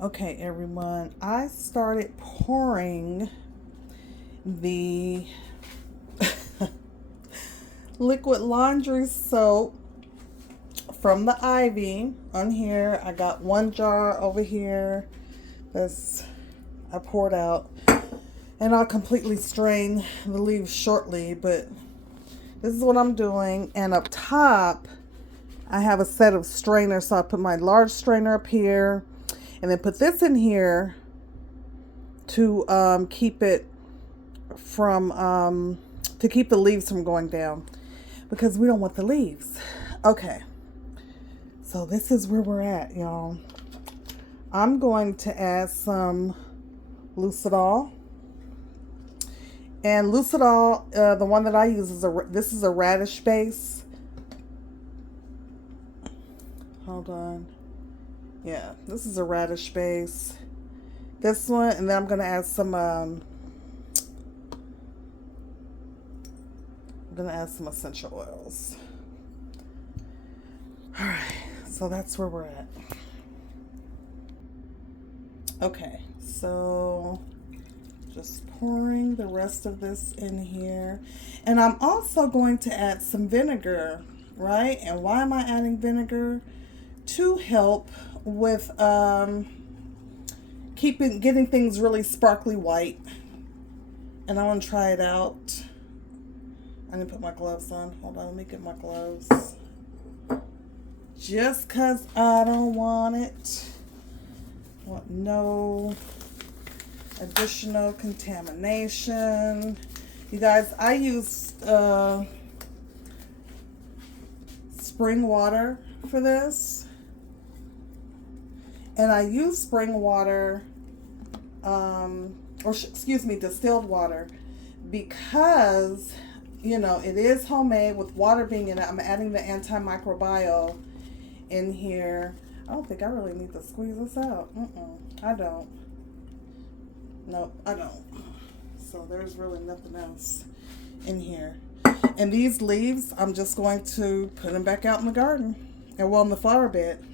Okay, everyone, I started pouring the liquid laundry soap from the Ivy on here. I got one jar over here that's I poured out, and I'll completely strain the leaves shortly, but this is what I'm doing. And up top, I have a set of strainers, so I put my large strainer up here, and then put this in here to keep it from to keep the leaves from going down, because we don't want the leaves. Okay, so this is where we're at, y'all. I'm going to add some Lucidol. And Lucidol, the one that I use is this is a radish base. Hold on. Yeah, this is a radish base. This one, and then I'm gonna add some. I'm gonna add some essential oils. All right, so that's where we're at. Okay, so just pouring the rest of this in here, and I'm also going to add some vinegar, right? And why am I adding vinegar? To help with getting things really sparkly white. And I want to try it out. I didn't put my gloves on. Hold on, let me get my gloves. Just because I don't want it. Want no additional contamination. You guys, I use spring water for this. And I use spring water, distilled water, because, you know, it is homemade with water being in it. I'm adding the antimicrobial in here. I don't think I really need to squeeze this out. I don't. Nope, I don't. So there's really nothing else in here. And these leaves, I'm just going to put them back out in the garden. And well, in the flower bed.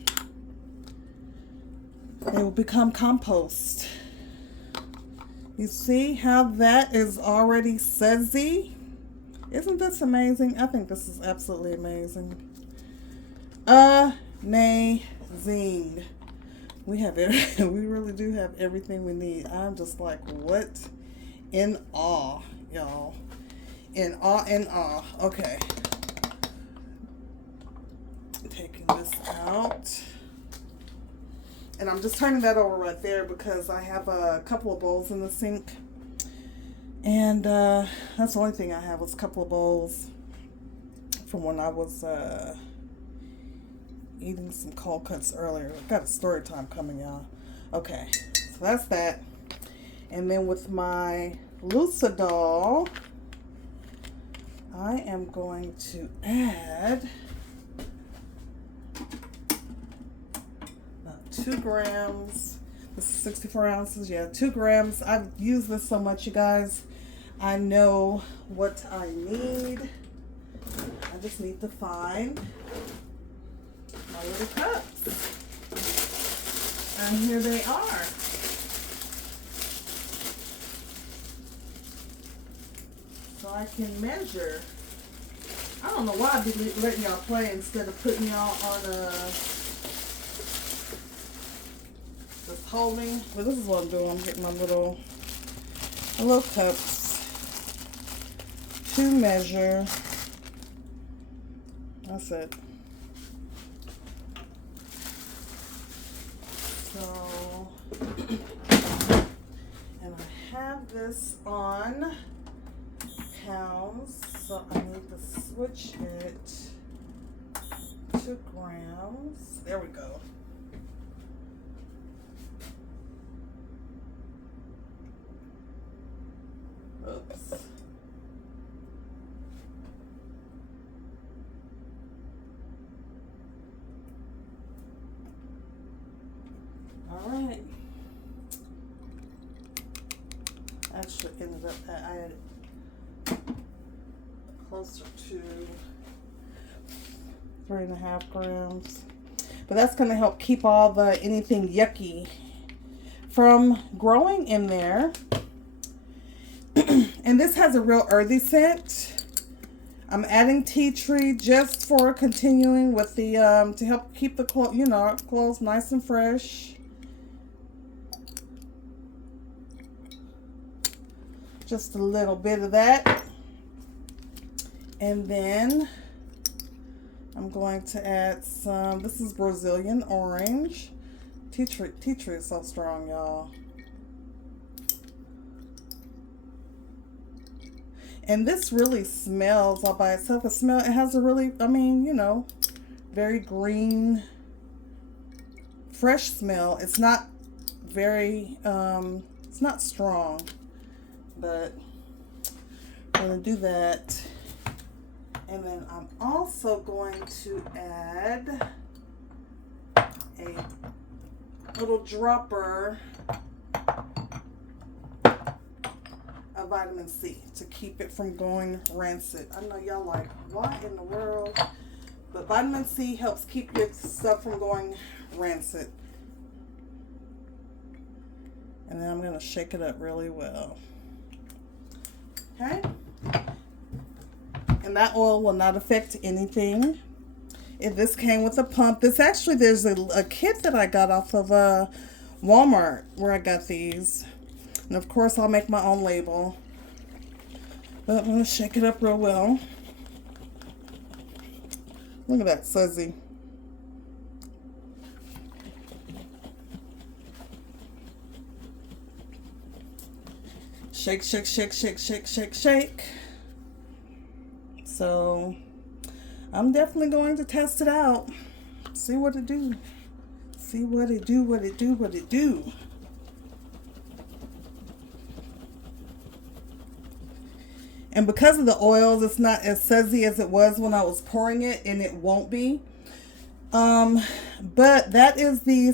They will become compost. You see how that is already sudsy? Isn't this amazing? I think this is absolutely amazing. Amazing. We have we really do have everything we need. I'm just like, what? In awe, y'all. In awe, in awe. Okay. Taking this out. And I'm just turning that over right there because I have a couple of bowls in the sink. And that's the only thing I have was a couple of bowls from when I was eating some cold cuts earlier. I've got a story time coming, y'all. Okay, so that's that. And then with my Lucidol, I am going to add 2 grams. This is 64 ounces. Yeah, 2 grams. I've used this so much, you guys. I know what I need. I just need to find my little cups. And here they are. So I can measure. I don't know why I'd be letting y'all play instead of putting y'all on a just holding. But this is what I'm doing. I'm getting my little cups to measure. That's it. So, and I have this on pounds, so I need to switch it to grams. There we go. Oops. All right. Actually ended up that I had closer to 3.5 grams. But that's going to help keep all the anything yucky from growing in there. And this has a real earthy scent. I'm adding tea tree just for continuing with the to help keep the clothes nice and fresh. Just a little bit of that. And then I'm going to add some, this is Brazilian orange. Tea tree is so strong, y'all. And this really smells all by itself. It has a really, I mean, you know, very green, fresh smell. It's not very, it's not strong, but I'm going to do that. And then I'm also going to add a little dropper of vitamin C to keep it from going rancid. I know y'all like, what in the world? But vitamin C helps keep your stuff from going rancid. And then I'm going to shake it up really well. Okay? And that oil will not affect anything. If this came with a pump, this actually, there's a kit that I got off of Walmart where I got these. And of course, I'll make my own label. But I'm going to shake it up real well. Look at that sudsy. Shake, shake, shake, shake, shake, shake, shake. So I'm definitely going to test it out. See what it do. See what it do, what it do, what it do. And because of the oils, it's not as sudsy as it was when I was pouring it, and it won't be. But that is the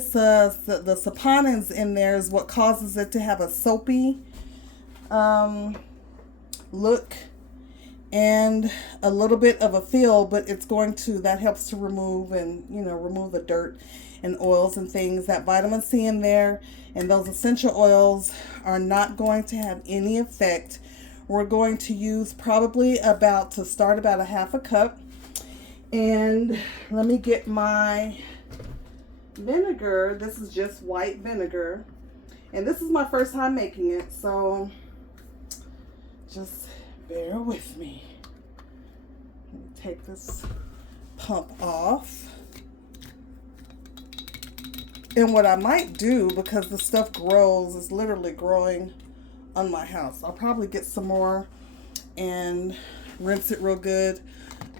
saponins in there is what causes it to have a soapy look and a little bit of a feel, but it's going to, that helps to remove and, you know, remove the dirt and oils and things. That vitamin C in there and those essential oils are not going to have any effect. We're going to use probably about a half a cup. And let me get my vinegar. This is just white vinegar. And this is my first time making it, so just bear with me. Let me take this pump off. And what I might do, because the stuff grows, it's literally growing on my house, I'll probably get some more and rinse it real good.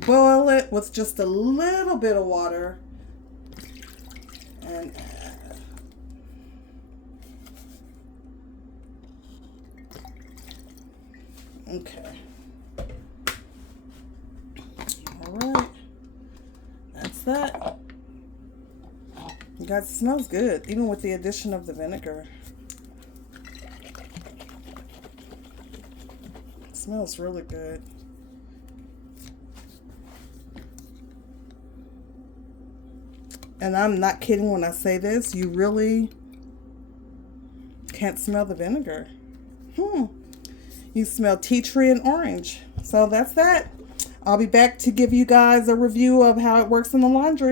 Boil it with just a little bit of water and add. Okay. All right. That's that. You guys, it smells good, even with the addition of the vinegar. It smells really good. And I'm not kidding when I say this. You really can't smell the vinegar. You smell tea tree and orange. So that's that. I'll be back to give you guys a review of how it works in the laundry.